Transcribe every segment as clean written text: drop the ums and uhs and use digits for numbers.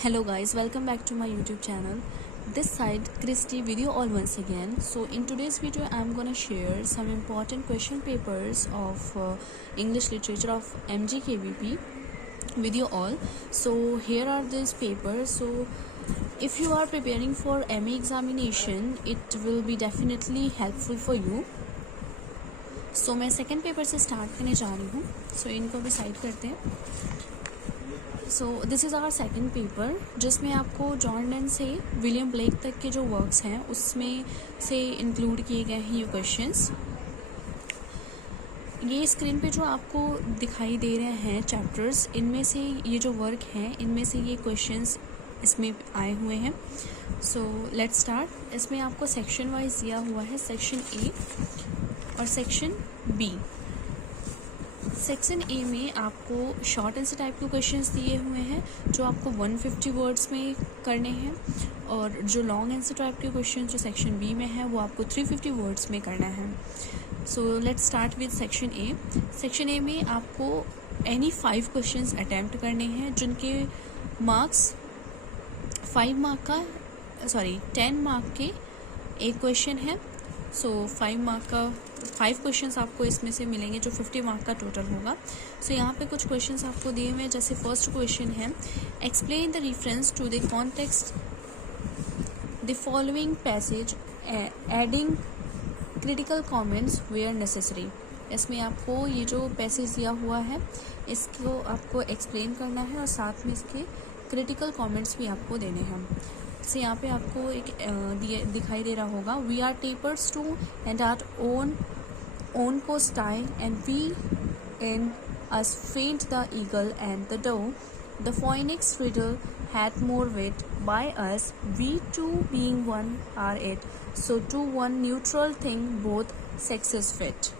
Hello guys, welcome back to my YouTube channel. This side Christy video all once again. So in today's video I'm gonna share some important question papers of English literature of MGKVP with you all. So here are these papers. So if you are preparing for ME examination, it will be definitely helpful for you. So मैं second paper से start करने जा रही हूँ. सो इनको भी side करते हैं. So this is our second paper, जिसमें आपको जॉन डन से विलियम ब्लेक तक के जो वर्क्स हैं उसमें से इंक्लूड किए गए हैं ये क्वेश्चंस. ये स्क्रीन पे जो आपको दिखाई दे रहे हैं चैप्टर्स, इनमें से ये जो वर्क हैं इनमें से ये क्वेश्चंस इसमें आए हुए हैं. So let's start. इसमें आपको सेक्शन वाइज दिया हुआ है, सेक्शन ए और सेक्शन बी. सेक्शन ए में आपको शॉर्ट आंसर टाइप के क्वेश्चंस दिए हुए हैं जो आपको 150 वर्ड्स में करने हैं, और जो लॉन्ग आंसर टाइप के क्वेश्चन जो सेक्शन बी में है वो आपको 350 वर्ड्स में करना है. So let's start with section A. Section A में आपको एनी 5 क्वेश्चंस अटैम्प्ट करने हैं जिनके मार्क्स 10 मार्क के एक क्वेश्चन है. सो 5 क्वेश्चंस आपको इसमें से मिलेंगे जो 50 मार्क का टोटल होगा. सो यहाँ पे कुछ क्वेश्चंस आपको दिए हुए हैं. जैसे फर्स्ट क्वेश्चन है, explain the reference to the context the following passage adding critical comments where necessary. इसमें आपको ये जो पैसेज दिया हुआ है इसको आपको एक्सप्लेन करना है और साथ में इसके क्रिटिकल कमेंट्स भी आपको देने हैं. से यहाँ पे आपको एक दिखाई दे रहा होगा, we are tapers to and are own को style and we in us faint the eagle and the doe. The phoenix riddle had more wit by us, we two being one are it. So to one neutral thing both sexes fit.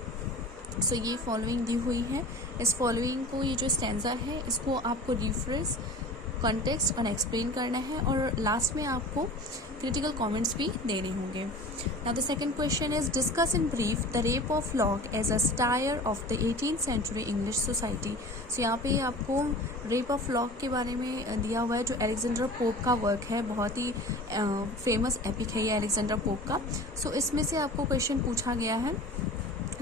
So ये following दी हुई है. इस following को, ये जो stanza है इसको आपको रिफ्रेंस, कॉन्टेक्स्ट और एक्सप्लेन करना है, और लास्ट में आपको क्रिटिकल कमेंट्स भी देने होंगे. Now the second question is, discuss in brief the rape of lock as a satire of the 18th century English society. So यहाँ पे आपको रेप ऑफ लॉक के बारे में दिया हुआ है जो अलेक्जेंडर पोप का वर्क है. बहुत ही फेमस एपिक है ये अलेक्जेंडर पोप का. सो इसमें से आपको क्वेश्चन पूछा गया है.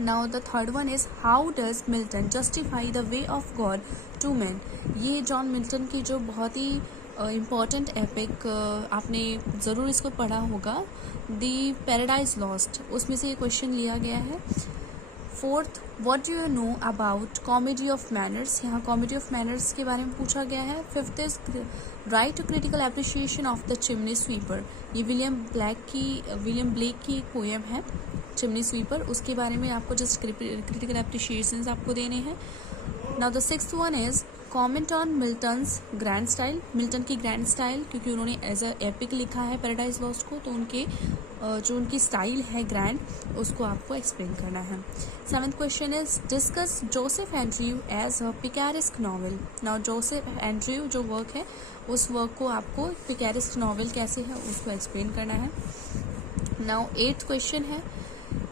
Now the third one is, how does Milton justify the way of God to man. ये जॉन मिल्टन की जो बहुत ही इम्पॉर्टेंट एपिक, आपने ज़रूर इसको पढ़ा होगा, द पैराडाइज लॉस्ट, उसमें से ये क्वेश्चन लिया गया है. Fourth, what do you know about comedy of manners. यहाँ कॉमेडी ऑफ मैनर्स के बारे में पूछा गया है. Fifth is, write to critical appreciation of the chimney sweeper. ये विलियम ब्लेक की एक पोएम है चिमनी स्वीपर, उसके बारे में आपको जस्ट क्रिटिकल एप्रिशिएशंस आपको देने हैं. Now the sixth one is, comment on Milton's grand style. Milton की ग्रैंड स्टाइल, क्योंकि उन्होंने एज अ एपिक लिखा है पैराडाइज लॉस्ट को, तो उनके जो उनकी स्टाइल है ग्रैंड, उसको आपको एक्सप्लेन करना है. Seventh question is, discuss Joseph Andrew as a picaresque novel. Now Joseph Andrew जो वर्क है उस वर्क को आपको पिकैरेस्क नॉवल कैसे है उसको एक्सप्लेन करना है. नाउ एट्थ क्वेश्चन है,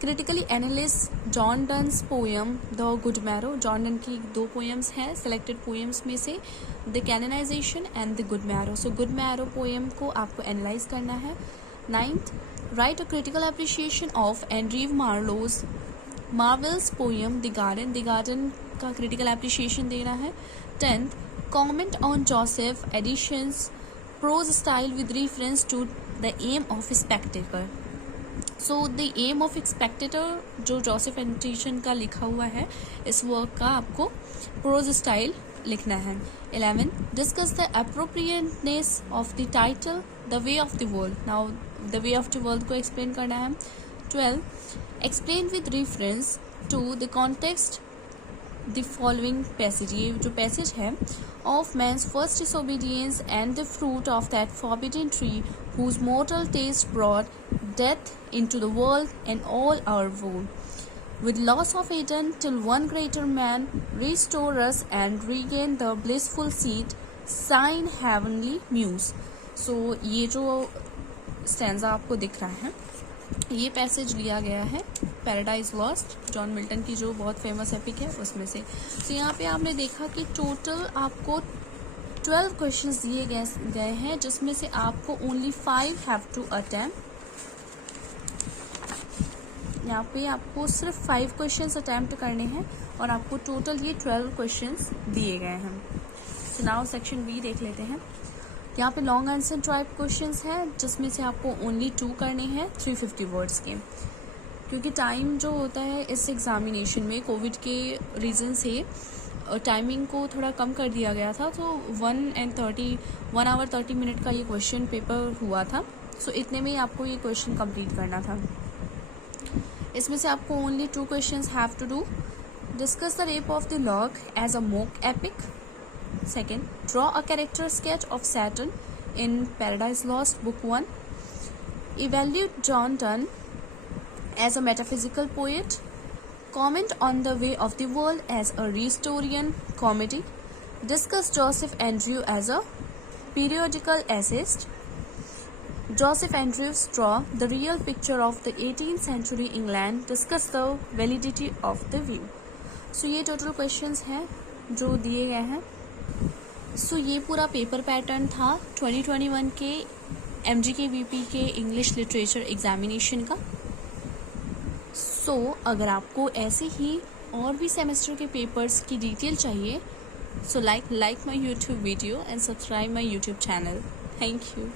critically analyse John Donne's poem the good morrow. John Donne की 2 पोएम्स हैं सेलेक्टेड पोएम्स में से, the canonization and the good morrow. So good morrow poem को आपको एनालाइज करना है. Ninth, write a critical appreciation of Andrew Marvell's poem the garden. The garden का critical appreciation देना है. 10th, comment on Joseph Addison's prose style with reference to the aim of Spectator. So the aim of Spectator जो Joseph Addison का लिखा हुआ है, इस work का आपको प्रोज स्टाइल लिखना है. 11, discuss the appropriateness of the title the way of the world. Now the way of the world को एक्सप्लेन करना है. 12, explain with reference to the context the following passage. ये जो पैसेज है, of man's first disobedience and the fruit of that forbidden tree whose mortal taste brought death into the world and all our woe. With loss of Eden till one greater man restore us and regain the blissful seat, sign heavenly muse. So ये जो stanza आपको दिख रहा है, ये passage लिया गया है पैराडाइज लॉस्ट, जॉन मिल्टन की जो बहुत फेमस एपिक है उसमें से. तो यहाँ पे आपने देखा कि टोटल आपको 12 क्वेश्चंस दिए गए हैं, जिसमें से आपको ओनली 5 हैव टू अटेम्प्ट। यहाँ पे आपको सिर्फ 5 क्वेश्चंस अटेम्प्ट करने हैं और आपको टोटल ये 12 क्वेश्चंस दिए गए हैं। तो नाउ सेक्शन बी देख लेते हैं। यहाँ पे लॉन्ग आंसर टाइप क्वेश्चंस है, जिसमें से आपको ओनली 2 करने हैं 350 वर्ड्स के, क्योंकि टाइम जो होता है इस एग्जामिनेशन में कोविड के रीज़न से टाइमिंग को थोड़ा कम कर दिया गया था, तो 1 आवर 30 मिनट का ये क्वेश्चन पेपर हुआ था। सो इतने में ही आपको ये क्वेश्चन कंप्लीट करना था। इसमें से आपको only 2 questions have to do. Discuss the rape of the lock as a mock epic. Second, draw a character sketch of Saturn in Paradise Lost book 1। Evaluate John Donne as a metaphysical poet. Comment on the way of the world as a Rhetorian comedy. Discuss Joseph Andrew as a periodical essayist. Joseph Andrews draw the real picture of the 18th century England. Discuss the validity of the view. So ये total questions हैं जो दिए गए हैं। So ये पूरा paper pattern था 2021 के MGK-VP के इंग्लिश लिटरेचर एग्जामिनेशन का। अगर आपको ऐसे ही और भी सेमेस्टर के पेपर्स की डिटेल चाहिए, so like my YouTube video and subscribe my YouTube channel. Thank you.